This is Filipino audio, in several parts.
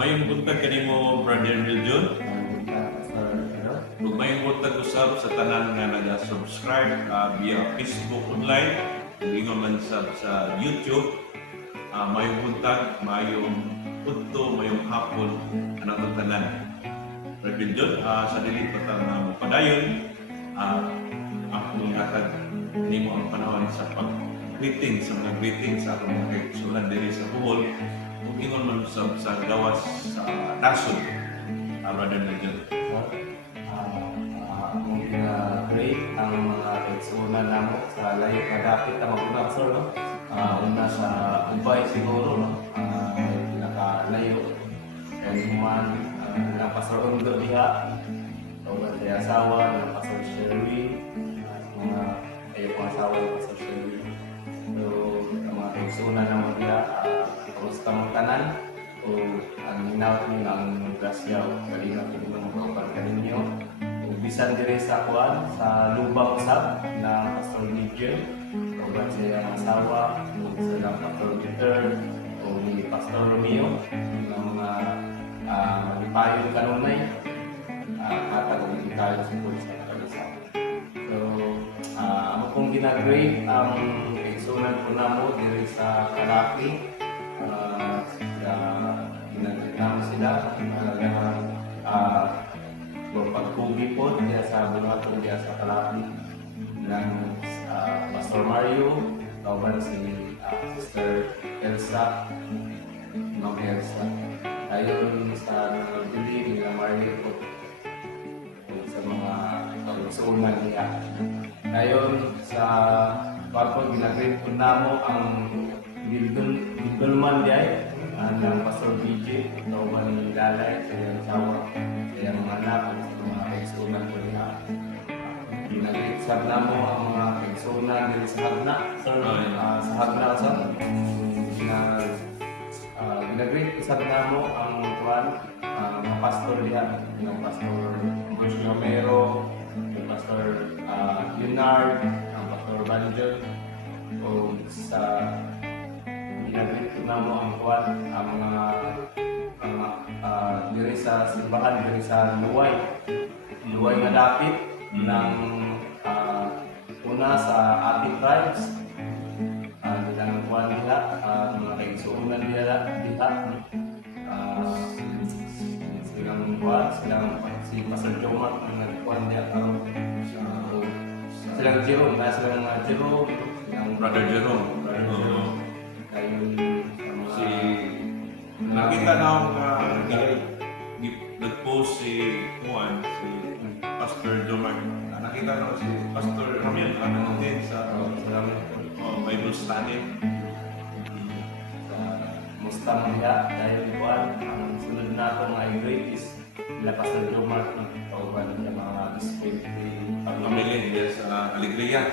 Mayong buntag kanimo Brother Miljon. Ug mayong buntag usab sa tanan nga naga-subscribe via Facebook online, ingon man sa YouTube. Mayong buntag, mayong udto, mayong hapon anang tanan. Brother Miljon, sa dili pa ta na mapadayon, akong hatag nimo ang panahon sa pag-greeting sa mga greeting sa akong mga kaigsunan diri sa Bohol. Kung ingon man sa gawas sa nasod, Brother Miljon. Kung gina-great ang mga kaigsunan namo sa layo na dapit na mag-una, sir, no? Una sa Ubay siguro, no? Pinakalayo. Kaya naman, Pastor Undo diha, o sa asawa, Pastor Sherwin, mga kayo pang asawa ng Pastor Sherwin. So, ang mga kaigsunan namo diha, kamusta mong tanan, o ang hinawat niyo ang grasya o kalina kung mga kaninyo. Bisan diri sa kuan sa lubang usab na Pastor Legion o ba siya ang asawa o sa Pastor Peter o ni Pastor Romeo ng mga malipayon kanunay hatag og tayo support sa kanisa. So ako pong ginagrade ang kaigsunan ko namo diri sa Kalaki, ginagrade namo sila pagkugi po diya sa bumaton diya sa Kalaki ng Pastor Mario, kauban si Sister Elsa, Ma'am Elsa. Ayon sa nagbili nila Mario po sa mga pagsuunan niya. Ayon sa pagpag ginagrade po namo ang Gildulman diya ng Pastor BJ, kauban ni Lalay sa iyang asawa, sa iyang mga anak, sa mga kaigsunan ko niya. Ginagrit sa namo ang mga kaigsunan din sa Hagna, sir, sa Hagna, sir. Ginagrit sa namo ang mga pastor diha, ng Pastor Bush Romero, yung Pastor Leonard, ang Pastor Banjon, o sa ginagrit namo ang mga diri sa simbahan, diri sa Luway nga dapit ng una sa Ati Tribes, nilang kuwan nila, mga kaigsuunan nila diha, silang si Pastor Jomar ang nagkuhan niya, silang Jerome, silang Brother Jerome. Si nakita na ako nag-post si Juan, si Pastor Jomar. Nakita na ako si Pastor Ramil din sa Bible study. Mustang niya dahil kuwan ang sunod na akong i-grade is nila Pastor Jomar kauban niya mga discipline Pamili niya sa Alegria.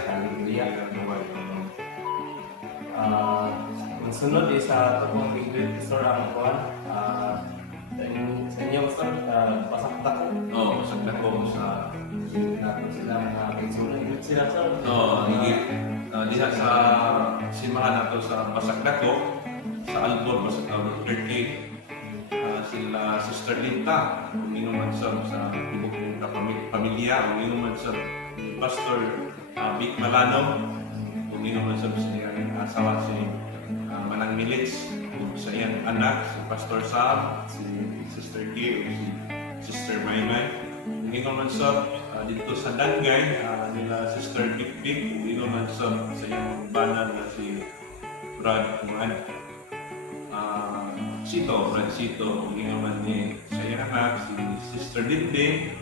Ang sunod is sa tukong i-grade store ang kuwan sa inyong store pasakta ko. Pasakta ko sa Nato sila mga kaigsunan sila sir. Diha sa simahan nato sa Basagdako, sa Albor, Basagdako 38. Sila Sister Linta, uminuman sa tibok ng pamilya, uminuman sa Pastor Vic Malano, uminuman sa siyang asawa si Manang Milits, sa iyang anak, si Pastor Saab, si Sister Gil, si Sister Maymay. Uminuman sa dito sa Dangay, nila Sister Big Big, uminuman sa iyang banal na si Brad Kuman. Brad Sito, uminuman ni sa iyang anak, si Sister Dinde,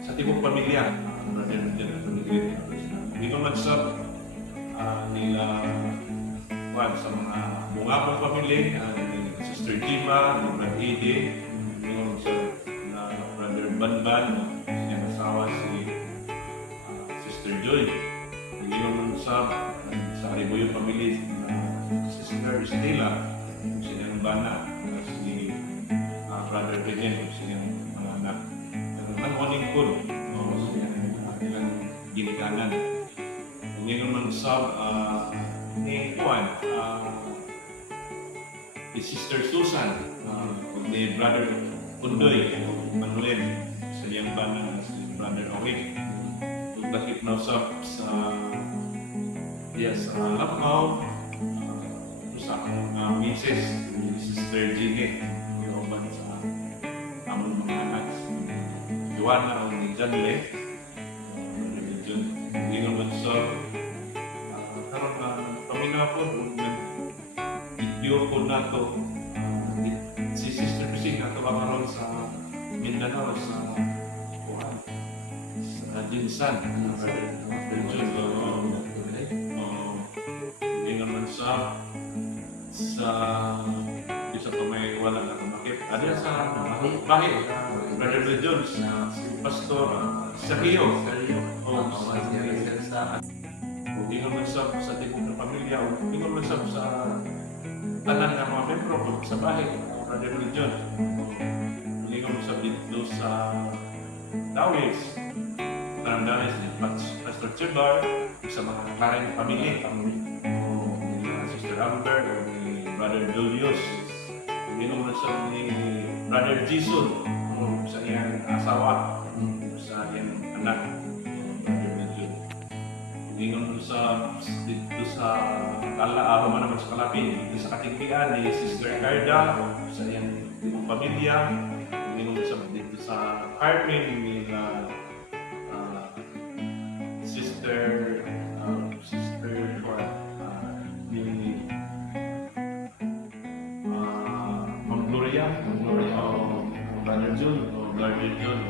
sa tibok pamilya, Brother Miljon, uminuman sa nila sa mga bungabang pamilya, Sister Jima, Brad Ede, uminuman sa Brother Banban, siyang asawa si Sister Joy. Uminuman sa Hariboyo Family, Sister Stella, siyang bana, si Brother Regen, siyang mga anak. Ang morning food, siyang ginikanan. Uminuman sa ni Juan, ni Sister Susan, ni Brother Undoy, Manuel, sa iyang bana si Brother Awik. Dakit na usap sa Langaw, sa akong misis, ni Sister Jeanette, yung uban sa among mga anak, Joanna o ni Janle, hindi naman sa karon na pamina po, video ko na to, si Sister Pising na to karon sa Mindanao, sa Jinsan, hindi naman sa isa to may wala na kumakit. Ada sa Bahi, Brother Bill Jones, Pastor Sergio. Hindi naman sa tipong na pamilya, hindi naman sa tanan ng mga membro sa Bahi, Brother Bill Jones. Hindi naman sa dito sa Dawis, Dawis ni Pastor Chebar, sa mga karing pamilya, Sister Amber, ni Brother Julius, hindi naman sa ni Brother Jason, sa iyang asawa, sa iyang anak, Brother Jason. Hindi naman dito sa Kala, man naman sa Kalapin, dito sa Katingkian ni Sister Carda, sa iyang ibang pamilya. Hindi naman dito sa Carmen ni Sister Ma'am Gloria, Brother June, Brother June,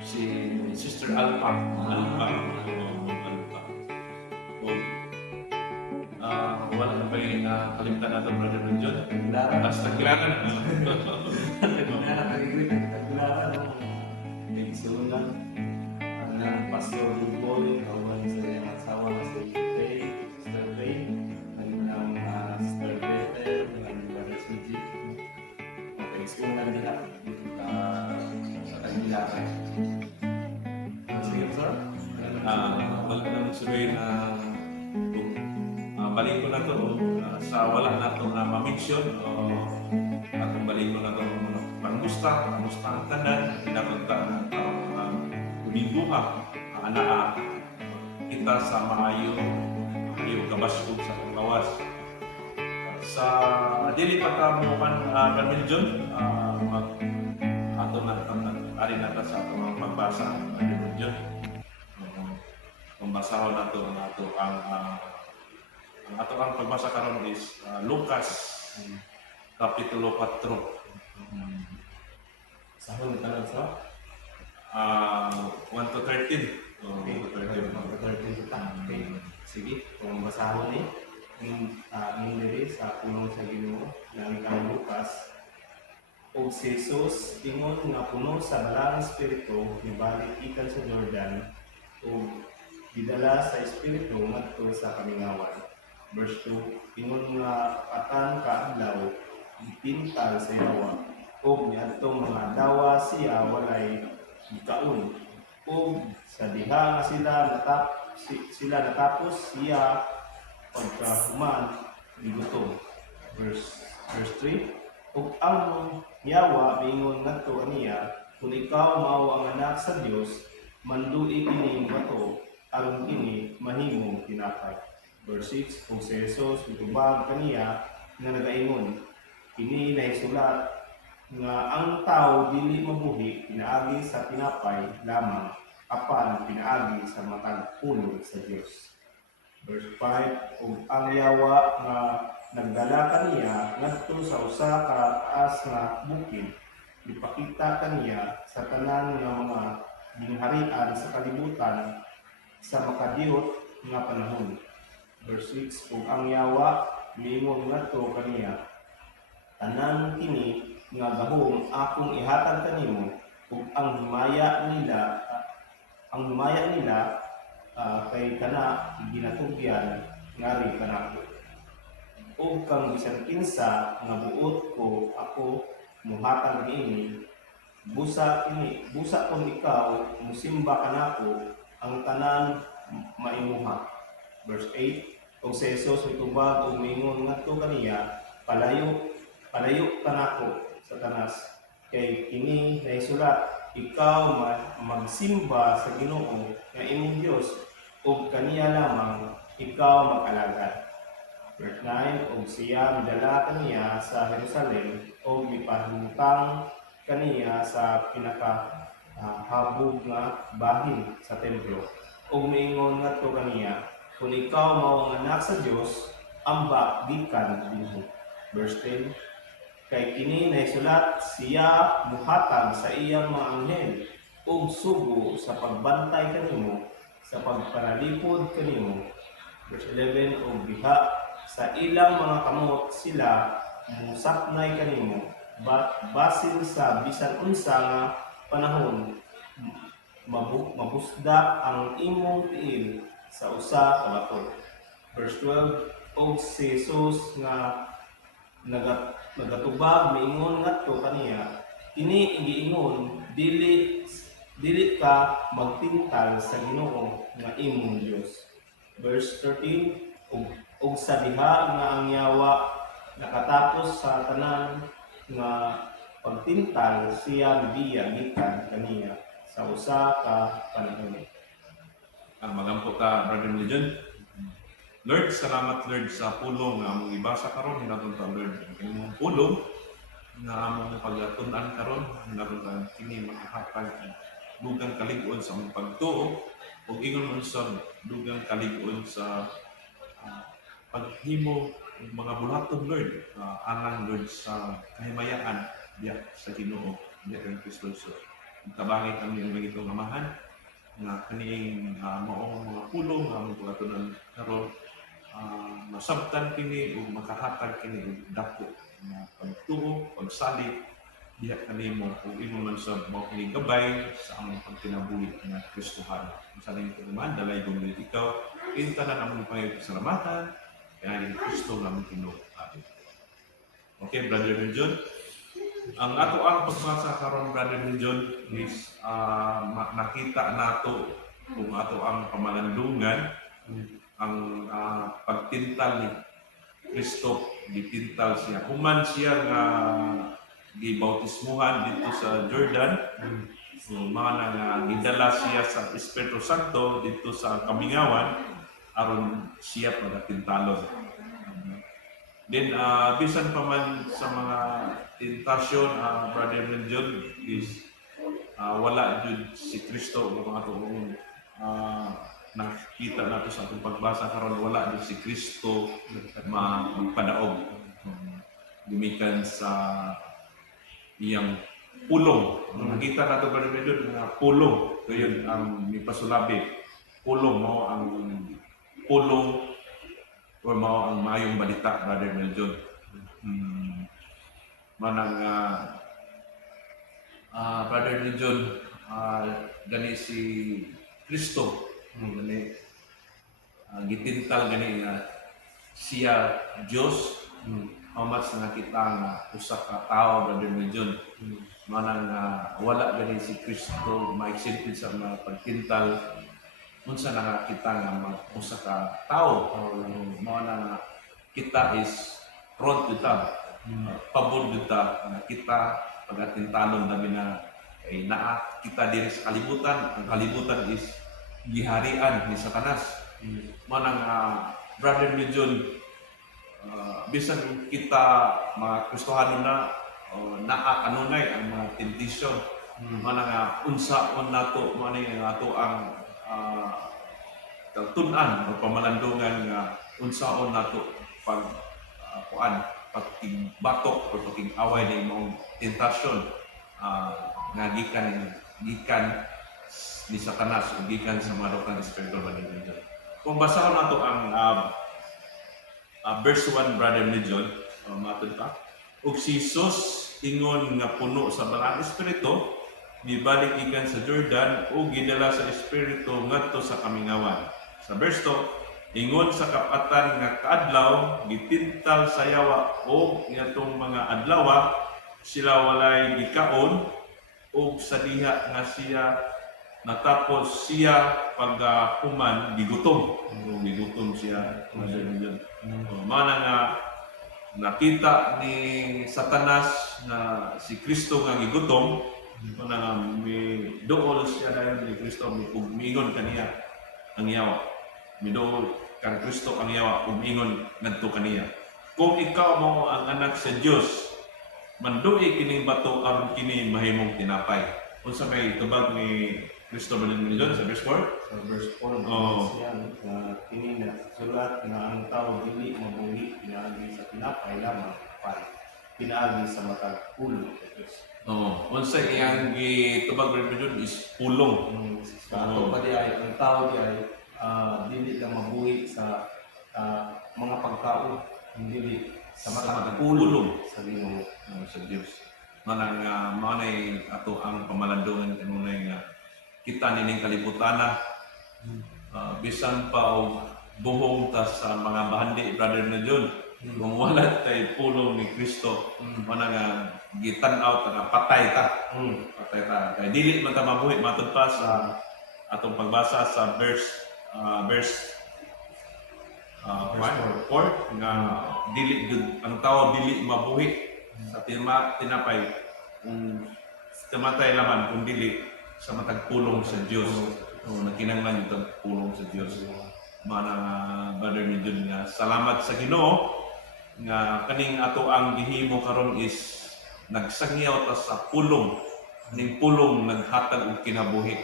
si Sister Alpha, wala na ba yung kalimtan natin, Brother June? Basta kailangan ng Pastor Lugoy, kawan sa iyang asawa na si Faye, Sister Faye, ng Sister Bethel, ng Brother Suji. Mag-exunan nila sa Tagilaran. Sige, sir? wala naman sabihin na balik ko na to sa wala na to na ma-mention at balik ko na to panggusta ang tanan, pinagpunta na Domingo ka, anak kita sa maayo kabaskog sa panglawas. Sa dili pa ta mo man John, ato na ari na ta sa atong pagbasa ng John. Pambasahon nato ang ato ang pagbasa karon is Lucas Kapitulo 4. Sahon na sa 1 to 13. Okay, 13. Okay. Sige, kung basahon ni yung diri sa punong sa Ginoo ng kang Lucas, o si Jesus ingon nga puno sa balang espiritu nibalik ikan sa Jordan o gidala sa espiritu ngadto sa kamingawan. Verse 2, ingon nga atan ka adlaw ipintal sa yawa o niadtong mga dawa siya walay gikaon o sa diha nga sila natapos siya pagkahuman gigutom. Verse 3, ug ang yawa mingon ngadto aniya kung ikaw mao ang anak sa Dios mandui kini bato aron kini mahimong tinapay. Verse 6, ug si Jesus mitubag kaniya nga nagaingon kini nahisulat nga ang tao dili mabuhi pinaagi sa tinapay lamang apan pinaagi sa matag pulong sa Dios. Verse 5, ug ang yawa nga nagdala kaniya ngadto sa usa ka taas nga bukid ipakita kaniya sa tanan nga mga gingharian sa kalibutan sa makadiyot nga panahon. Verse 6, ug ang yawa mingon ngadto kaniya tanan kini nga gahom akong ihatag kanimo ug ang himaya nila kay kana ginatugyan ngari kanako ug kang bisan kinsa nga buot ko ako muhatag niini busa kon ikaw musimba kanako ang tanan maimuha. Verse 8, og si Jesus mitubag og mingon ngadto kaniya, palayo kanako Satanas, kay kini naisulat, ikaw magsimba sa Ginoo nga imong Dios, ug kaniya lamang ikaw mag-alagad. Verse 9, ug siya midala kaniya sa Jerusalem, ug mipahimutang kaniya sa habog nga bahin sa templo. Ug miingon ngadto kaniya, kung ikaw mao ang anak sa Dios, amba gikan dinhi. Verse 10, kay kini naisulat, siya muhatag sa iyang mga anghel ug sugo sa pagbantay kanimo, sa pagpanalipod kanimo. Verse 11, ug diha sa ilang mga kamot sila musaknay kanimo, basin sa bisan unsa nga panahon mabusda ang imong tiil sa usa ka bato. Verse 12, og si Jesus nga nagatubag miingon ngadto kaniya, kini giingon dili ka magtintal sa Ginoo nga imong Dios. Verse 13, og sa diha nga ang yawa nakatapos sa tanan nga pagtintal, siya mibiya gikan kaniya sa usa ka panahon. Ang magampo ka, Brother Legion. Lord, salamat Lord sa pulong nga among ibasa karon hinatod ta Lord. Ang imong pulong nga among pagatunan karon hinatod ta kini makahatag dugang kalig-on sa among pagtuo ug ingon man sa dugang kalig-on sa paghimo ng mga bulaton Lord, alang Lord sa kahimayaan diya sa Ginoo diya kang Kristo. Tabangin kami ang magitong amahan na kaniing maong mga pulong nga among pagatunan karon masabtan kini o makahatag kini og dako na pagtuo, pagsalig diha kanimo ug imo man sa mao kini gabay sa among pagkinabuhi nga Kristohan. Sa ning pagman dalay gong ikaw intanan among pangipasalamatan kaya ni Kristo nga among Ginoo. Okay, Brother John. Ang ato ang pagbasa karon, Brother John, is nakita nato kung ato ang pamalandungan ang pagtintal ni Kristo, gitintal siya. Human siya nga gibautismuhan dito sa Jordan. So, mga nga gidala siya sa Espiritu Santo dito sa Kamingawan aron siya pagatintalon. Then, bisan pa man sa mga tentasyon, Brother John, is wala jud si Kristo o mga tuong nakita nato sa atong pagbasa karon, wala jud si Kristo magpadaog gumikan sa iyang pulong. Nakita nato Brother John nga pulong yun ang mipasulabi. Pulong mo ang pulong o mao ang mayong balita, Brother John. Manang Brother John, gani si Kristo, gani gitintal gani nga siya Dios, how much nga kita nga usa ka tawo, Brother John. Manang wala gani si Kristo ma-exhibit sa mga pagtintal unsa na kita nga usa ka tawo, mao na nga kita is front kita, pabor kita nga kita pagatintalon namin na ay naa kita diri sa kalibutan. Ang kalibutan is giharian ni Satanas. Manang Brother John, bisan kita mga Kristohano na naa kanunay ang mga temptation, manang unsaon nato manay nato ang tun-an o pamalandungan nga unsaon nato pag pagbatok o pag-away ng mga tentasyon nga gikan ni Satanas o gikan sa mga dokang espiritu ba ninyo. Kung basahon nato ang verse 1, Brother John, matod pa, ug si Jesus ingon nga puno sa Banal Espiritu gibalik gikan sa Jordan o gidala sa Espiritu ngadto sa Kamingawan. Sa verse 2, ingon sa kapatan nga kaadlaw gitintal sa yawa o ngatong mga adlaw sila walay gikaon o sa diha nga siya natapos siya pag human gigutom. Gigutom siya. Mana nga nakita ni Satanas na si Kristo nga gigutom, mana nga may dool siya dayon ni Kristo, miingon kaniya ang yawa. Midool kang Kristo ang yawa, umingon ngadto kaniya. Kung ikaw mo ang anak sa Dios, mandu'i kining bato aron kini mahimong tinapay. Unsa may tubag ni Kristo Benedicto sa verse 4? Sa verse 4, siya na kini na sulat na ang tao dili mabuhi pinaagi sa tinapay lamang pan pinaagi sa matag ulo sa Diyos. Unsa iyang gitubag Benedicto is pulong. Sa ato pa di ay ang tao di ay dili lang mabuhi sa mga pagkaon, dili sa matag ulo sa Ginoo sa Dios. Manang manay ato ang pamalandungan kanunay nga kita nining kalibutan bisan pa og buhong ta sa mga bahandi brother na John. Kung wala tay pulong ni Kristo, manang gitan-aw ta nga patay ta. Patay ta. Kay dili man ta mabuhi matud pa sa atong pagbasa sa verse 4 nga dili ang tao dili mabuhi sa tinapay kung tamatay laman kung dili sa matag pulong sa Dios. Nagkinahanglan yung pulong sa Dios. Mana brother ni Jun nga salamat sa Ginoo nga kaning ato ang gihimo karon is nagsangyaw ta sa pulong. Ning pulong naghatag og kinabuhi.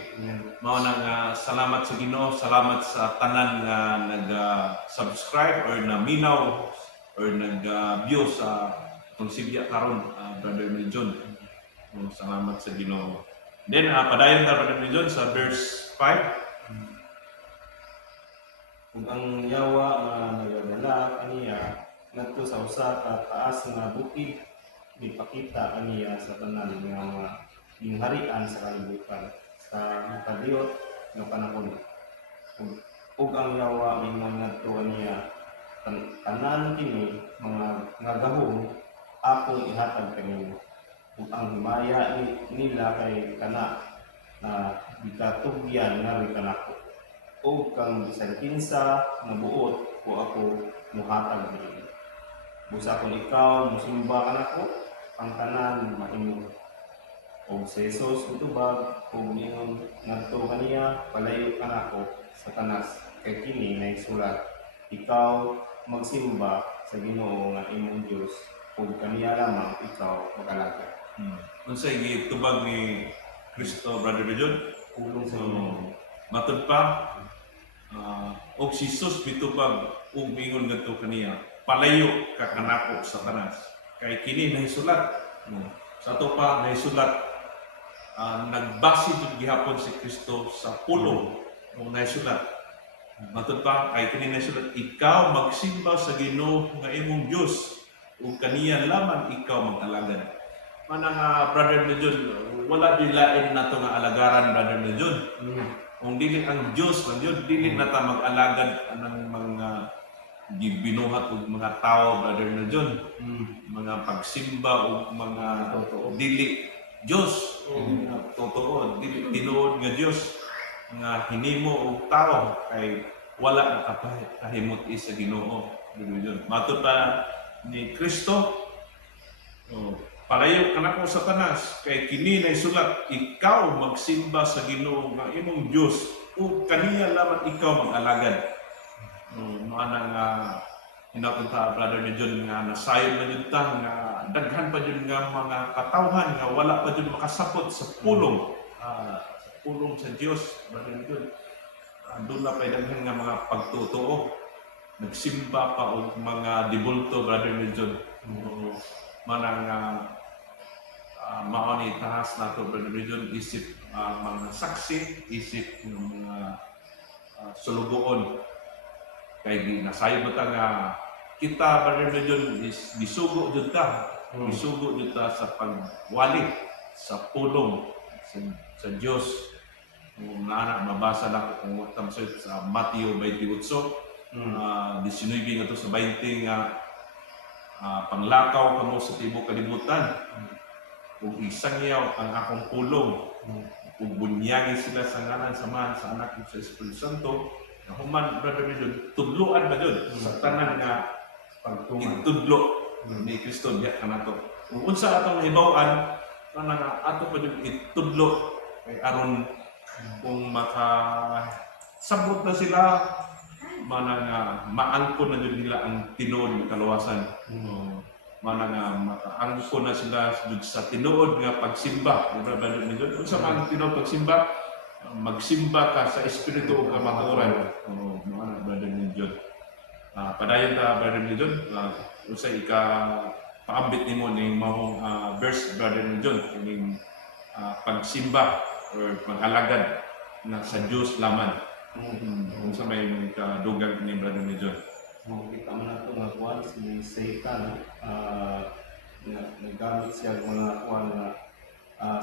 Mao nga salamat sa Ginoo, salamat sa tanan nga nag-subscribe or naminaw or nag-view sa konsigya karon brother ni John. Salamat sa Ginoo. Then padayon ta brother ni John sa verse 5. Kung ang yawa nga nagadala kaniya ngadto sa usa ka taas nga bukid ipakita kaniya sa tanan nga mga gingharian sa kalibutan sa makadiyot nga panahon. Ug ang yawa mingon ngadto kaniya tanan kini mga nga gahom akong ihatag kanimo. Ug ang himaya nila kay kana na gikatugyan nga ri kanako. Ug kang bisan kinsa nga buot ko ako muhatag kanimo. Busa kon ikaw musimba kanako ang tanan mahimo. Ug si Jesus utubag ug ningon ngadto kaniya palayo kanako sa tanas kay kini naisulat ikaw magsimba sa Ginoo nga imong Dios ug kaniya lamang ikaw mag-alagad. Unsay gitubag ni Kristo brother John? Pulong sa Ginoo. Matud pa og si Jesus mitubag ug mingon ngadto kaniya palayo ka kanako sa tanas kay kini nahisulat. Sa ato pa nahisulat nagbase jud gihapon si Kristo sa pulong mo nahisulat. Matud pa kay kini nahisulat ikaw magsimba sa Ginoo nga imong Dios ug kaniya lamang ikaw mag-alagad. Manang brother ni John, wala di lain nato nga alagaran brother ni John. Kung dili ang Dios man Dios dili na ta mag-alagad anang mga gibinuhat og mga tao brother ni John. Mga pagsimba og mga dili Dios totoo dili tinuod nga Dios nga hinimo og tao kay wala na kahimot sa Ginoo brother John. Matud pa ni Kristo palayo kanako sa tanas kay kini naisulat ikaw magsimba sa Ginoo nga imong Dios ug kaniya lamang ikaw mag-alagad. Mana nga hinaton ta brother ni John nga nasayon man jud ta nga daghan pa jud nga mga katawhan nga wala pa jud makasapot sa pulong sa Dios brother ni John. Doon na pay daghan nga mga pagtotoo nagsimba pa og mga dibulto brother ni John. Manang mao ni tahas nato brother ni John isip mga saksi isip ng mga sulugoon kay nasayo mo ta nga kita brother ni John is gisugo jud ta gisugo jud ta sa pagwali sa pulong sa Dios. Kung naana mabasa lang kung tamsay sa Mateo 28 19 nga to sa 20 nga panglakaw kamo sa tibok kalibutan ug isangyaw ang akong pulong ug bunyagi sila sa ngalan samahan sa anak ug sa Espiritu Santo. Na human brother Medyo tudloan ba jud sa tanan nga Pagtuman. itudlo ni Kristo diha kanato. Kung unsa atong hibaw-an kanang ato pa jud itudlo kay aron kung makasabot na sila manang maangkon na jud nila ang tinuod nga kaluwasan. Manang makaangkon na sila jud sa tinuod nga pagsimba. Brother Medyo unsa man tinuod pagsimba? Magsimba ka sa espiritu ug kamatuoran. Mga brother Medyo. Padayon ta brother Medyo, usay ka paambit nimo ning mahong verse brother Medyo, ning pagsimba or pag-alagad na sa Dios laman. Unsa may kadugang ni brother Medyo? Kita mo na ito nga kuwan, si Satan, naggamit siya ng mga kuwan na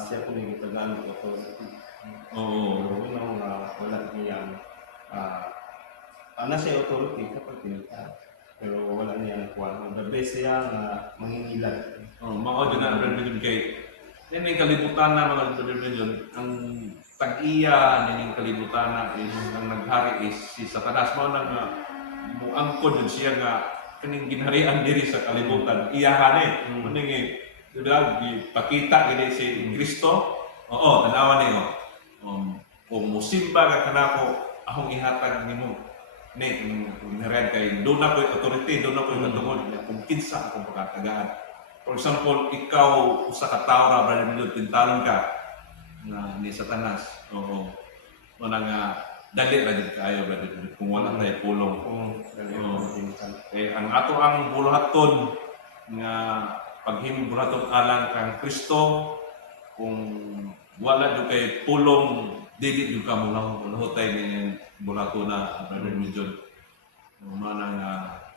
siya po naging tagamit authority. Oo. Pero wala niyang na siya authority kapag pinagkaan. Pero wala niyang kuwan. The best siya na mangingilan. Mao din na brother Medyo kay yan yung kalibutan na mga brother Medyo, ang tag-iya ning kalibutan na is ang naghari is si Satanas. Mao nang muangkod jud siya nga kaning ginharian diri sa kalibutan. Iyahani muning gipakita gid si Kristo. Oo, tanawan niyo. Kung musimba ka kanako, akong ihatag nimo ni ginharian kay do na ko'y authority, do na ko'y katungod kung kinsa akong pagkatagaan. For example, ikaw usa ka tawo ra brother Medyo, tintalon ka na ni Satanas. Oo. Manang dali ra jud kaayo brother Medyo, kung wala tayo pulong. Ang ato ang bulahaton nga paghimong alang kang Kristo, kung wala jud kay pulong dili jud ka mulahutay ning bulato na brother Medyo. Manang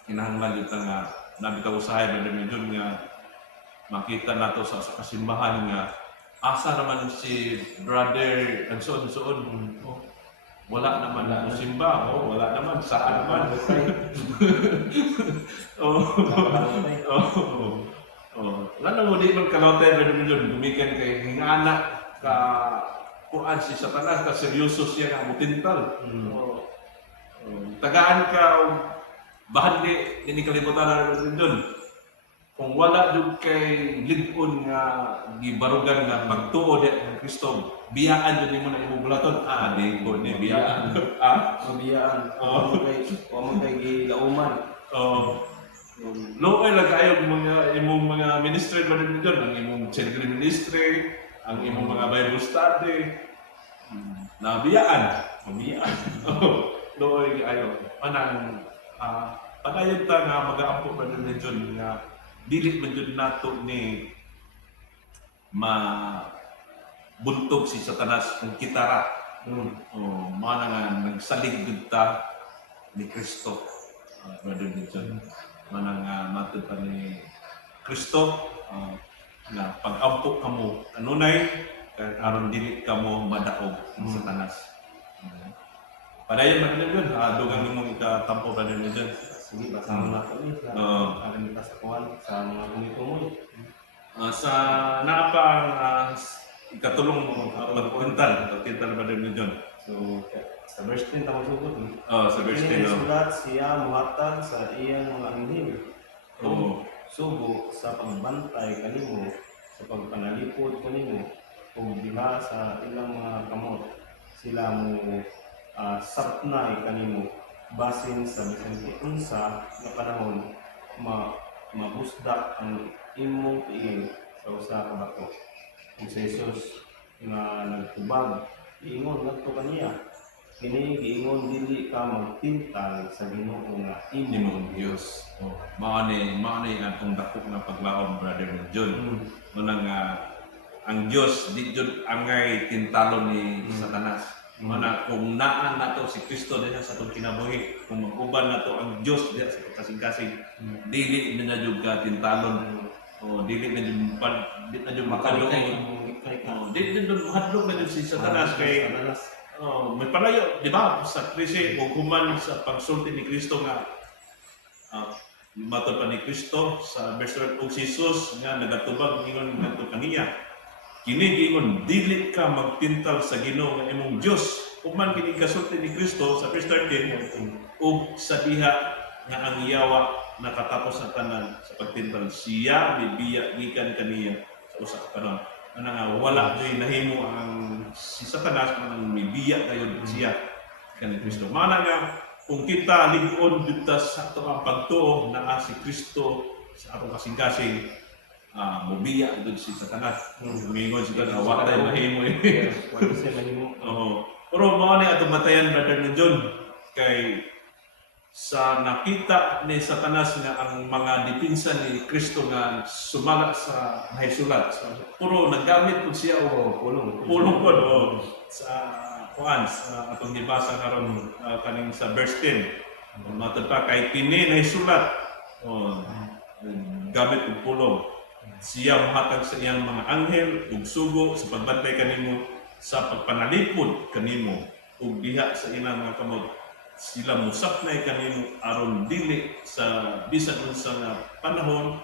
kinahanglan jud ta nga nabitaw usahay brother Medyo nga makita nato sa kasimbahan nga asa naman si brother and so on. Wala naman na simba, wala naman saan naman. Lalo mo di man kalotay brother Medyo, gumikan kay hingana ka kuan si Satanas ka seryoso siya nga mutintal. Tagaan ka bahan ni kalibutan na brother Medyo. Kung wala jud kay lig-on nga gibarugan nga magtuo ng Kristo, biyaan jud nimo na imong bulaton. Di ko ni biyaan. Mabiyaan. Mo kay gilauman. Loay lang kayo imong mga ministry ba din dyan, ang imong children ministry, ang imong mga Bible study. Nabiyaan. Mabiyaan. Loay kayo. Anang padayon ta nga mag-aampo ba din dyan nga dili man jud nato ni buntog si Satanas kung kita ra. Mana nga nagsalig jud ta ni Kristo. Brother Medyo. Mana nga matud pa ni Kristo na pag-ampo kamo kanunay aron dili kamo madaog ng Satanas. Padayon man jud dugang nimong ikatampo brother Medyo. Sige, basama na kami sa kuwan, sa mga kumitumoy. Sa naapa ang ikatulong pagpuntal brother Medyo. So, sa verse 10 tama sugod. Sa verse 10. Sulat siya muhatag sa iyang mga anghel. Sugo sa pagbantay kanimo, sa pagpanalipod kanimo, kung diha sa ilang mga kamot, sila mo sapnay kanimo. Basin sa bisan unsa nga panahon mabusdak ang imong tiil sa usa ka bato. Kung si Jesus nga nagtubag, iingon ngadto kaniya. Kini giingon dili ka magtintal sa Ginoo nga imong Dios. Mao ni atong dako nga paglaom brother Medyo. Manang ang Dios di jud angay tintalon ni Satanas. Mana kung naa nato si Kristo diha sa atong kinabuhi, kung mag-uban nato ang Dios diha sa kasing-kasing, dili na jud ka tintalon. Dili na jud makadlok. Dili na jud mahadlok na jud si Satanas kay may palayo, di ba? Sa krisi o human sa pagsulti ni Kristo nga matod pa ni Kristo sa verse 12 og si Jesus nga nagatubag ingon ngadto kaniya. Kini giingon dili ka magtintal sa Ginoo nga imong Dios. Human kini kasulti ni Kristo sa verse 13 ug sa diha nga ang yawa nakatapos sa tanan sa pagtintal siya bibiya gikan kaniya sa usa ka panahon. Ana nga wala joy nahimo ang si Satanas man mibiya kayo siya kani Kristo. Mana nga kung kita lig-on dito sa ato ang pagtuo na si Kristo sa atong kasing-kasing mobiya dun si Satanas. Mingon siya na wala tayo mahimo eh. Wala siya mahimo. Oo. Pero mga ni atong batayan, Brother na John, kay sa nakita ni Satanas nga ang mga dipinsa ni Kristo nga sumalat sa nahisulat. Puro naggamit po siya o pulong po sa kuan sa atong gibasa karon kaning sa verse 10. Matod pa kay kini nahisulat. Gamit og pulong. Siya mahatag sa iyang mga anghel ug sugo sa pagbantay kanimo sa pagpanalipod kanimo ug diha sa ilang mga kamot sila musaknay kanimo aron dili sa bisan unsa nga panahon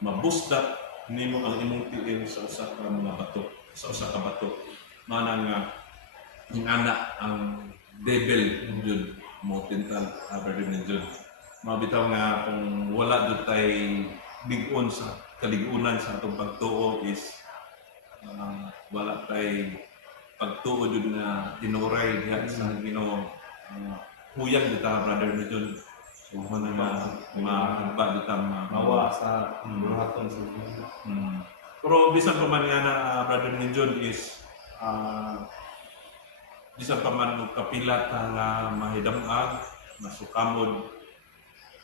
mabusdak nimo ang imong tiil sa usa ka mga bato sa usa ka bato manang nga ingana ang devil jud mo tintal Brother ni John mabitaw nga kung wala jud tay big-on sa kaligunan sa atong pagtuo is wala tay pagtuo jud na tinuray diha sa Ginoo huyang dita Brother ni John so man nga mahagba dita Mawa sa buhaton sa Ginoo. Pero bisan pa man nga na Brother ni John is bisan pa man kapilat nga mahidamag masukamod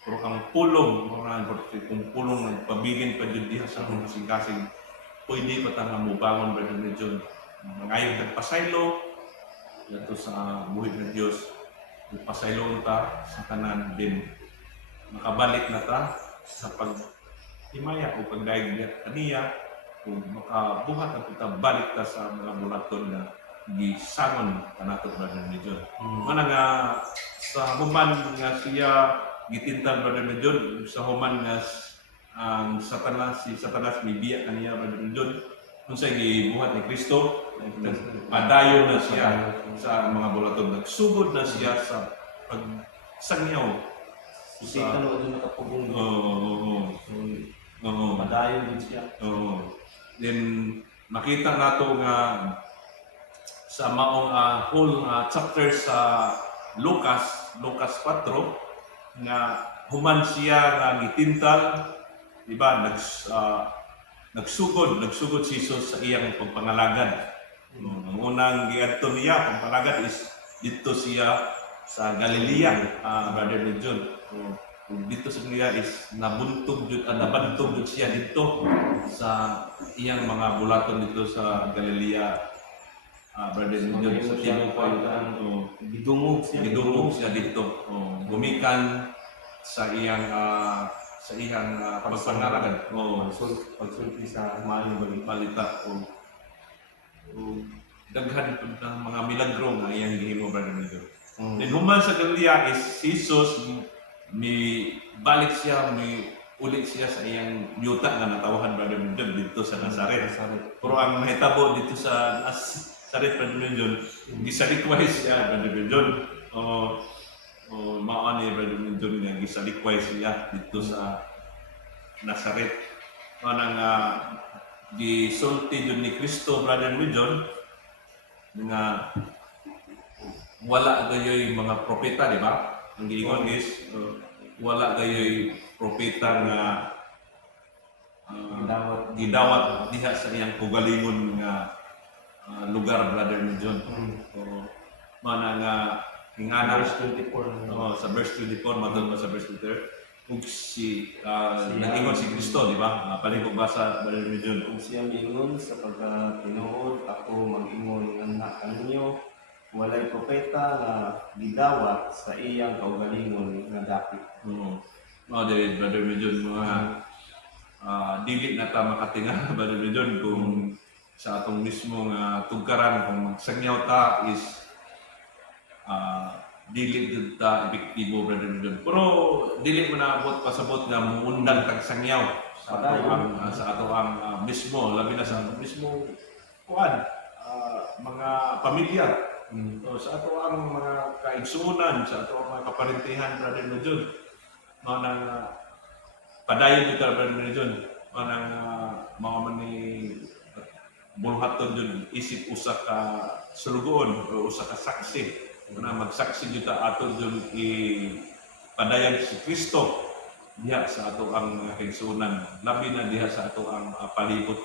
pero ang pulong kung pulong nagpabilin pa jud diha sa akong kasing-kasing pwede pa ta nga mobangon Brother ni John mangayo nagpasaylo dito sa buhig ng Dios nagpasaylo ta sa tanan din makabalik na ta sa paghimaya o pagdaig kaniya kung makabuhat na kita balik ta sa mga bulaton na gisangon kanato Brother ni John mana nga sa human nga siya gitintal Brother ni John sa human nga ang si Satanas mibiya kaniya Brother ni John unsay gibuhat ni Kristo padayon na siya sa mga bulaton nagsugod na siya sa pagsangyaw Si Satan o doon nakapugong. Madayon din siya. Then makita nato nga sa maong whole chapter sa Lucas 4 nga human siya nga gitintal di ba nagsugod si Jesus sa iyang pagpangalagad. Ang unang giadto niya pagpangalagad is dito siya sa Galilea Brother ni John. Dito sa niya is nabantog jud siya dito sa iyang mga bulaton dito sa Galilea Brother ni John sa tibuok Gidungog siya dito gumikan sa iyang pagpangalagad pagsulti sa maayong balita o daghan pud ng mga milagro nga iyang gihimo Brother ni John. Then human sa Galilea is Jesus balik siya ulit siya sa iyang yuta nga natawahan Brother ni John dito sa Nazaret. Pero ang nahitabo dito sa Nazaret Brother ni John gisalikway siya Brother ni John. Mao ni Brother ni John nga gisalikway siya dito sa Nazaret. Manang gisulti jud ni Kristo Brother ni John nga wala gayoy mga propeta di ba? Ang giingon is wala gayoy propeta nga gidawat diha sa iyang kugalingon nga lugar Brother ni John. So mana nga ingana verse 24. sa verse 24 matod pa sa verse 23 ug nag-ingon si Kristo di ba? Palihog basa Brother ni John. Kung siyang ingon sa pagkatinuod ako mag-ingon nga kaninyo walay propeta nga gidawat sa iyang kaugalingon nga dapit. Dili Brother ni John mga dili na ta makatinga Brother ni John kung sa atong mismo nga tugkaran kung magsangyaw ta is dili jud ta epektibo Brother ni John. Pero dili man naabot pasabot nga muundang tag sangyaw sa ato ang mismo labi na sa ato mismo mga pamilya. Mm. So, sa ato ang mga kaigsuunan, sa ato ang mga kaparintihan, Brother Medjun, manang padayon dito, Brother Medjun, manang mga mani bulhaton dun isip usa ka sulugoon o usa ka saksi na magsaksi dito ato dun padayon si Kristo diha sa ato ang mga kaigsuunan, labi na diha sa ato ang palibot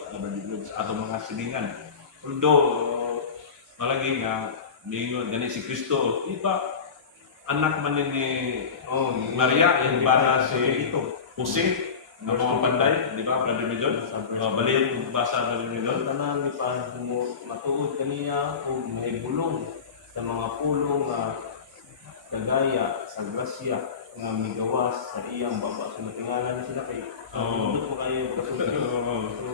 sa ato mga silingan. Although malagi nga mingon gani si Kristo, iba anak man ni Oh, Maria, yung bana si ito. Jose, ng mga panday, di ba, Brother Medjun? Baliw yung basa, Brother Medjun. Tanan ni pa mo matuod kaniya o may bulong sa mga pulong nga kagaya sa grasya nga migawas sa iyang baba sa natingalan sila kay Oo. mo kayo kasulti. So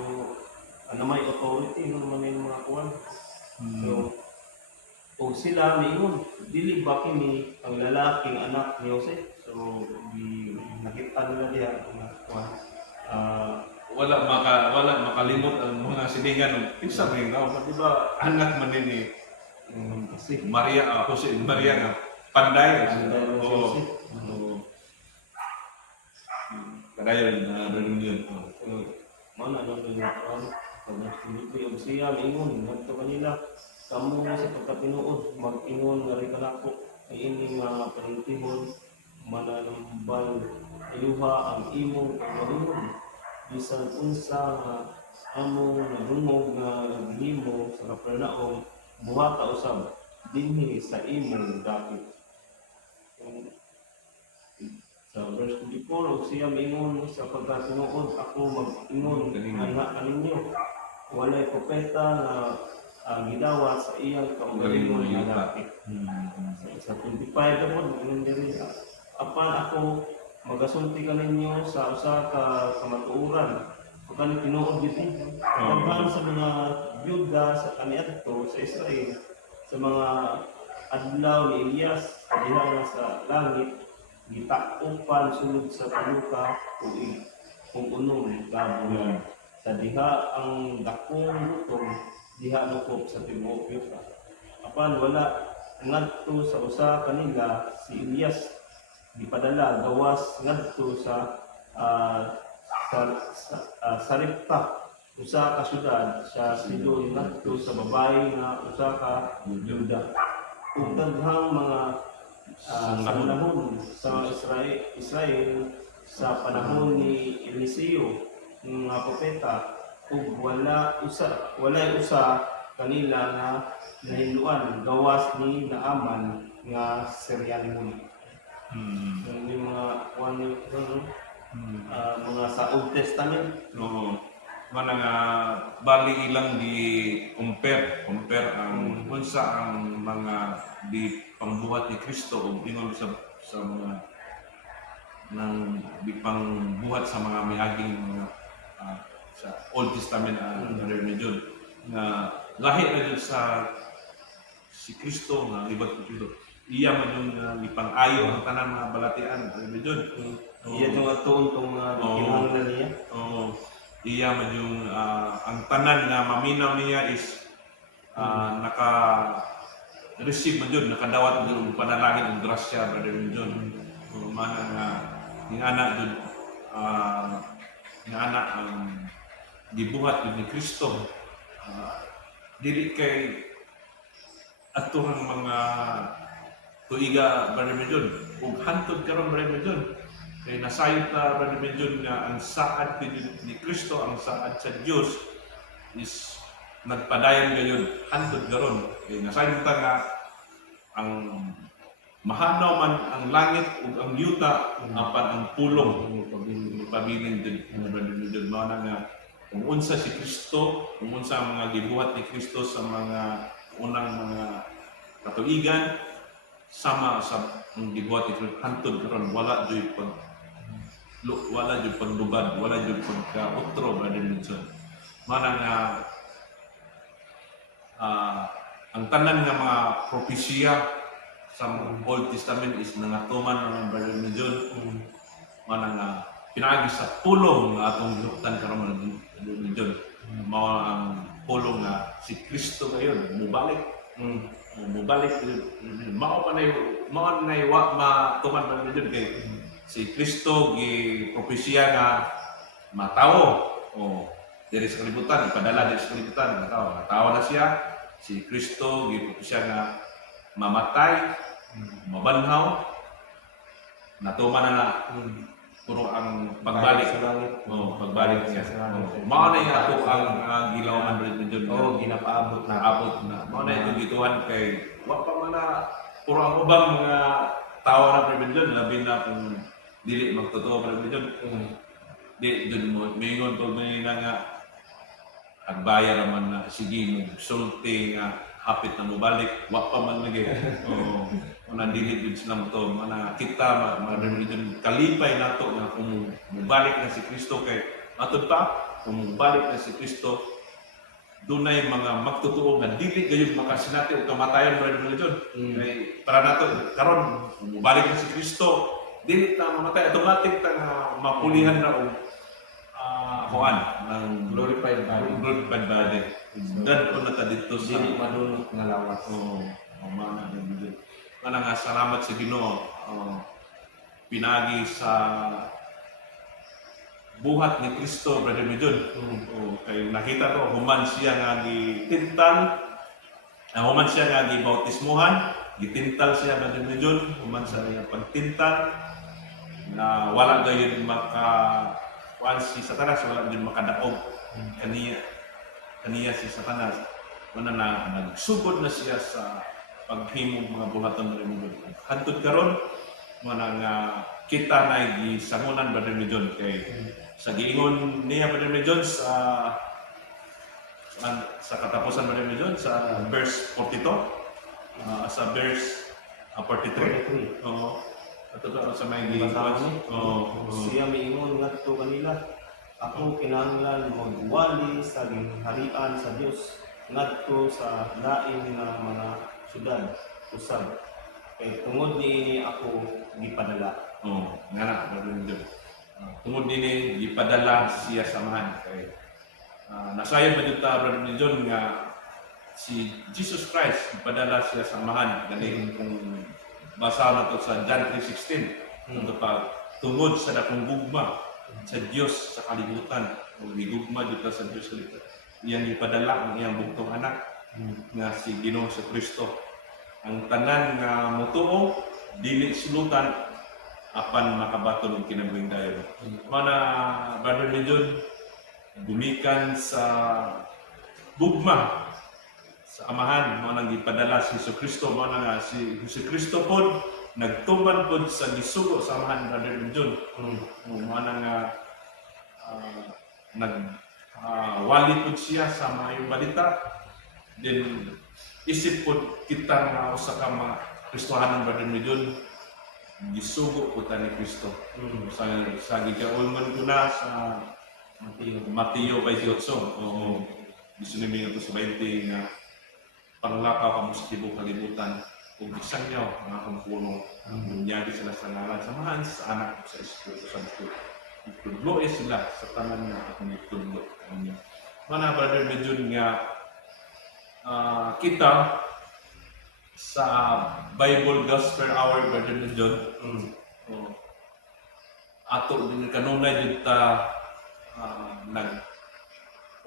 ano may authority no man yung mga kuwan. So o sila mingon dili ba kini ang lalaking anak ni Jose. So nakita nila diha nga kuwan. Wala makalimot ang mga silingan. Pinsa rin na, di ba, anak man din ni Kasi Maria, Jose, Maria nga, panday. Panday si Oo. Jose. Oo. Kadayon na rin yun. mana nang karon pag Filipe og siya mingon ngadto kanila kamo sa pagkatinuod mag-ingon nga ri kanako ay ini nga panintihon mananambal iluha ang imong pagmalingon bisan unsa nga among nalungog nga gihimo sa Kapernaum buhata usab dinhi sa imong dapit. Sa verse 24, og siya mingon sa pagkatinuod ako mag-ingon anak kaninyo. Walay propeta nga gidawat sa iyang kaugalingon nga dapit. Sa 25 daw mingon diri apan ako magasulti kaninyo sa usa ka kamatuoran. Pagkani tinuod gid pagban sa mga Yuda sa kaniadto sa Israel sa mga adlaw ni Elias diha sa langit gitakupan sulod sa paluka tuig kung unong gabon sa diha ang dakong lutong diha lukop sa tibuok yuta apan wala ngadto sa usa kanila si Elias gipadala gawas ngadto sa Sarepta usa ka syudad sa Sidon ngadto sa babae nga usa ka Yuda ug daghang mga panahon sa Israel sa panahon ni Eliseo nga propeta ug wala usa kanila nga nahinluan gawas ni Naaman nga Syriano. So, yung mga sa Old Testament. Oo. Mana nga bali ilang di compare ang unsa ang mga di pangbuhat ni Kristo ug ingon sa mga nang di pangbuhat sa mga miaging mga sa Old Testament Brother Medjun nga lahi na jud sa si Kristo nga libat ni Kristo. Iya man yung ipang-ayo ang tanan mga balatian Brother Medjun. Iya yung atuon tong mga kinahanglan niya. Oo. Iya man yung ang tanan nga maminaw niya is naka-receive man yun, nakadawat ng panalangin ng grasya, Brother Medjun. Mana nga, ingana yun, ingana ang gibuhat yun ni Kristo. Dili kay atong mga tuiga, Brother Medjun, ug hantod karon Brother Medjun. Kaya nasayot na Brother Medjun nga ang saad ni Kristo, ang saad sa Diyos is nagpadayon gayon hantod karon. Kaya nasayot ta nga ang mahanaw man ang langit ug ang yuta apan ang pulong pabilin din Brother Medjun. Mao na nga kung unsa si Kristo, kung unsa ang mga gibuhat ni Kristo sa mga unang mga katuigan sama sa ang gibuhat ni Kristo hantod karon wala joy paglubad, wala jud pagka-utro Brother Medjun. Mana nga ang tanan nga mga propesya sa Old Testament is nangatuman ng Brother Medjun. Mana nga pinaagi sa pulong nga atong gihuptan karon Brother Medjun. Mao ang pulong na si Kristo ngayon mubalik. Mm. Mubalik mao na wa matuman man jud kay si Kristo gi propesya nga matawo. Diri sa kalibutan, ipadala diri sa kalibutan, matawo na siya. Si Kristo gi propesya nga mamatay, mabanhaw, natuman na puro ang pagbalik. Sa langit. Pagbalik niya. Mao na yung ato ang gilawan rin dyan. Ginapaabot na. Naabot na. Mao na yung gituhan kay wa pa man na puro ang ubang mga tao na rin dyan. Labi na kung dili magtotoo pa rin dyan. Di dyan mo, mingon pag may nga agbaya naman na sige mo, sulti nga hapit na mubalik, wa pa man lagi. Nandili din sila mo to, kita, religion, kalipay na to na kung mubalik na si Kristo kay matod pa, kung mubalik na si Kristo, doon na yung mga magtotoo na dili gayon makasinati o kamatayan ng religion. Kay para na to, karon mubalik na si Kristo, dili na mamatay, automatic na mapulihan na o kuan ng Glorified body. Dan ko na ta dito sa Dili madunot nga lawas. mana din. Mana nga salamat sa Ginoo. Pinagi sa buhat ni Kristo, Brother Medyon. Kay nakita ko human siya nga gitintal, human siya nga gibautismuhan, gitintal siya Brother Medyon, human sa iyang pagtintal na wala gayon kuan si Satanas, wala din makadaog kaniya si Satanas. Una na nagsugod na siya sa paghimog mga buhaton ng Medyon. Hantod karon mana nga kita na gisangunan Brother Medyon kay sa giingon niya Brother Medyon sa katapusan Brother Medyon sa verse 42 sa verse 43. Ato sa may Basahan ni. Siya miingon ngadto kanila, ako kinahanglan magwali sa gingharian sa Dios ngadto sa lain nga mga syudad usab. Kay tungod ni ako gipadala. Nga na, Brother Medyon. Tungod din gipadala siya samahan kay nasayang ba dito Brother Medyon nga si Jesus Christ gipadala siya samahan galing kung basa na to sa John 3:16. Tungod sa dakong gugma sa Dios sa kalibutan, gigugma dito sa Dios sa kalibutan. Iyang ipadala ang iyang bugtong anak nga si Ginoo sa Kristo. Ang tanan nga motuo dili sulutan apan makabaton og kinabuhing dayon. Mana Brother Medyon gumikan sa gugma sa amahan mo nang gipadala si Kristo, mo nga si Kristo pod nagtuman pod sa gisugo sa amahan Brother Medyon. Mo nga wali pod siya sa maayong balita. Then isip pod kita nga usa ka mga Kristohanon Brother Medyon gisugo po ta ni Kristo. Sa gigaulman ko na sa Mateo 28. Gusto namin ito sa 20 nga panglakaw ka mo sa tibok kalibutan kung isang nyo mga kampuno ang bunyagi sila sa ngalan samahan sa anak sa Espiritu Santo. Itudlo sila sa tanan nga akong itudlo. Mana Brother Medyon nga kita sa Bible Gospel Hour Brother Medyon ato din kanunay din ta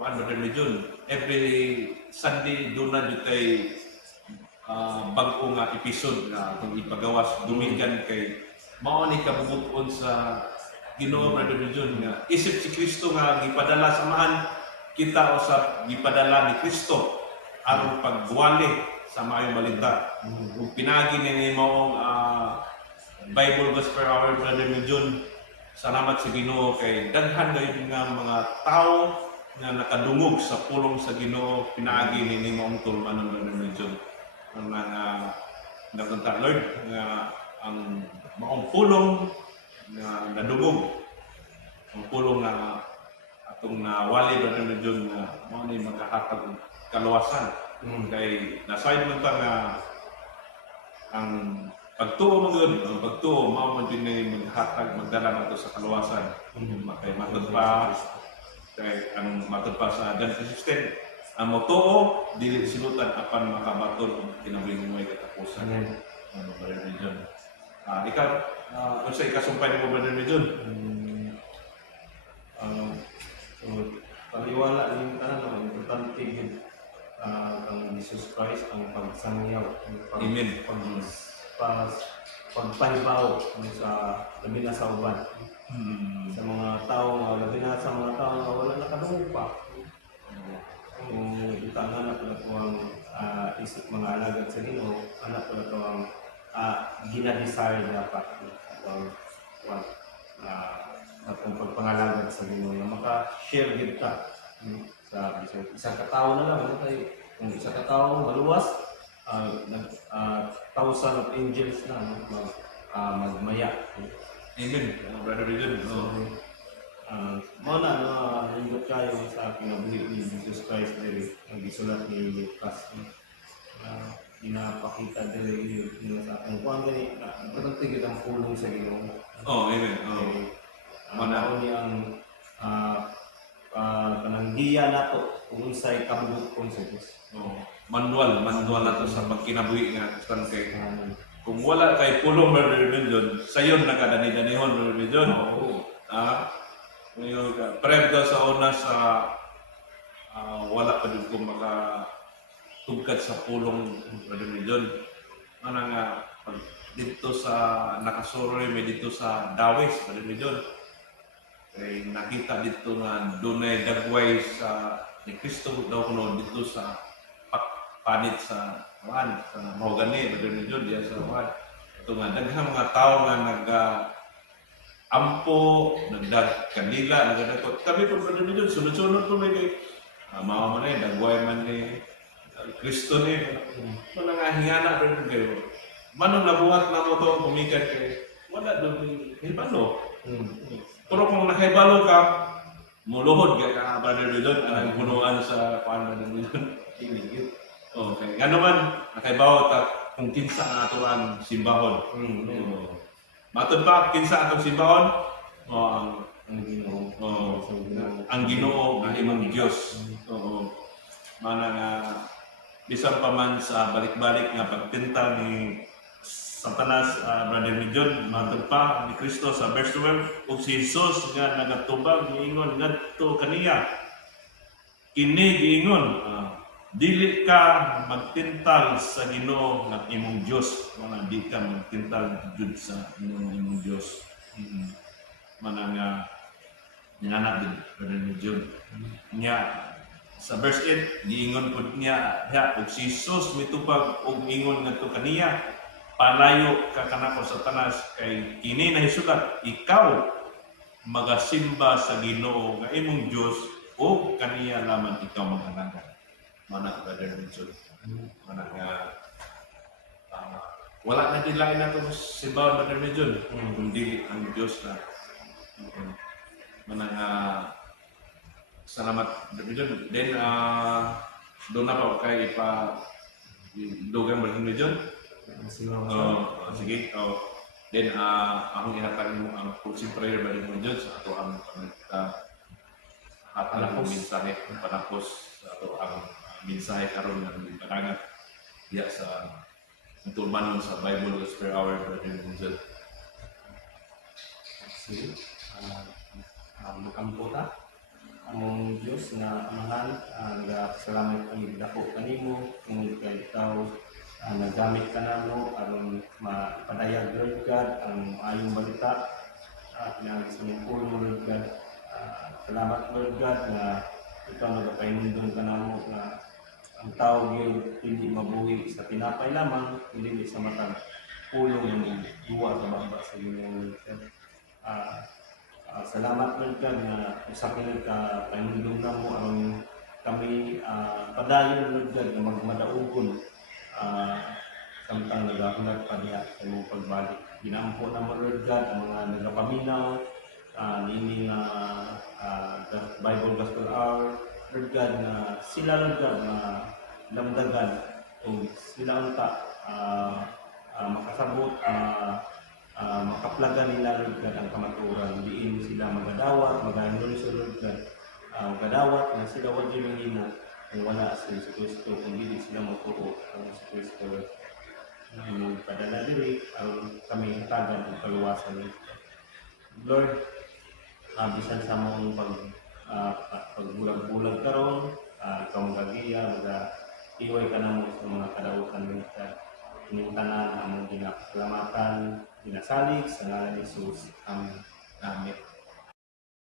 Brother Medyon every Sunday doon na dito ay bago nga episode na itong ipagawas dumigan kay mao ni kabubuton sa Ginoo Brother Medyon nga isip si Kristo nga gipadala samahan kita usab gipadala ni Kristo aron pagwali sa maayong balita. Ug pinagi ni mo Bible Gospel Hour Brother Medyon, salamat sa Ginoo kay daghan gayon nga mga tao nga nakadungog sa pulong sa Ginoo pinaagi ni Mong Tulmanon Brother Medyon. Ang nagkanta Lord nga ang maong pulong nga nadungog ang pulong nga atong wali Brother Medyon nga mao ni magkahatag og kaluwasan. Kay nasayod man ta nga ang pagtuo ang pagtuo mao man din ni magdala nato sa kaluwasan. Kay matod pa kay ang matod pa sa John 3:16 ang motoo dili silutan apan makabaton ang kinabuhi katapusan. Amen. Brother John. Ikaw, ano sa ikasumpay mo, Brother John? So, paniwala din ka na, importante din ang Jesus Christ, ang pagsangyaw, ang Amen. pagpahibaw sa labi na sa uban. Sa mga tao, labi na sa mga tao na wala nakadungpa. Kung itang anak na po ang isip mga alagad sa Ginoo, anak ko na ito ang ginadesire dapat ang pagpangalagad sa Ginoo na maka-share din ka sa isang katao na lang. Kung isang katao maluwas, thousand of angels na magmaya. Amen. Brother John. Muna nindot kayo sa kinabuhi ni Jesus Christ diri ang gisulat ni Lucas. Pinapakita diri sa kung kuan gani importante gyud ang pulong sa Ginoo. Amen. Manaon niyang kananggiya nato kung unsay kabubuton sa Dios. Manual na to sa pagkinabuhi nga stand kay kung wala kay pulong, Brother John, sayon na kadani-danihon, Brother John. Ngayon, prep daw sa una sa wala pa din ko makatugkad sa pulong, Brother John. Ano nga, dito sa nakasuroy, may dito sa Dawes, Brother John. Kaya nakita dito nga dunay dagway sa ni Kristo daw kuno dito sa panit sa Juan, sa Mahogany, Brother John, diya sa Juan. Ito nga, daghang mga tao nga ampo, kanila, nagdagkot. Kami po, Brother John, sunod-sunod po may kay mao man dagway man ni Kristo ni. Wala nga hingana, Brother kayo. Manong nabuhat na mo ito, pumikat kay wala doon, hilpano. Pero kung nakaibalo ka, muluhod ka Brother John, ang punuan sa Brother John. Okay. Ano man, nakaibaw kung kinsa ang ato ang simbahon. Matod pa, kinsa atong simbahon? Ang Ginoo ang imong Dios. Mana nga bisan pa man sa balik-balik nga pagtinta ni Satanas, Brother John, matod pa ni Kristo sa verse 12, ug si Jesus nga nagatubag niingon ngadto kaniya. Kini giingon, dili ka magtintal sa Ginoo nga imong Dios, mga di ka magtintal jud sa imong Dios. Mana nga ningana din Brother John. Nya sa verse 8 giingon pud niya ug si Jesus mitupag og ingon ngadto kaniya, palayo ka kanako Satanas kay kini nahisulat, ikaw magasimba sa Ginoo nga imong Dios ug kaniya lamang ikaw maghanagad. Mana Brother John. Mana nga wala na din lain nato simbahan, Brother John. Kundi ang Diyos na. Mana nga salamat, Brother John. Then doon na pa kay dugang, Brother John. Sige. Then akong ihatagin mo ang closing prayer, Brother John, sa ato ang panapos mensahe, panapos sa ato ang mensahe karon nga panangat diya sa turbanon sa Bible Gospel Hour, Brother John. Sige. Makamputa among Diyos na amahan, salamat ang dako kanimo kung ikaw nagamit ka namo aron mapadayag Lord God ang ayong balita pinagis ng puno Lord God. Salamat Lord God na ikaw nagpahinundon ka namo na ang tao hindi mabuhi sa tinapay lamang, hindi sa matang pulong ng duwa sa baba sa Ginoo. Salamat Lord God na usapin ka pahinundon namo aron kami padayon Lord God na magmadaugon samtang nagahunag pa niya sa iyong pagbalik. Ginampo naman Lord God ang mga nagapaminaw nini na Bible Gospel Hour, Lord God, na sila Lord God na lamdagan o sila unta makasabot, makaplagan nila Lord God ang kamaturan. Diin sila magadawat, magayon sa Lord God, magadawat na sila wag yung himo kung wala si Yesu Kristo, kung hindi sila magturo ang Yesu Kristo padala diri aron kami hatagan ang kaluwasan. Lord, bisan sa mong pagbulag-bulag karon, ikaw magagiya, iway ka na mo sa mga kadautan ng inyong tanan, among ginapasalamatan, ginasalig sa ngalan ni Jesus. Amen. Amen.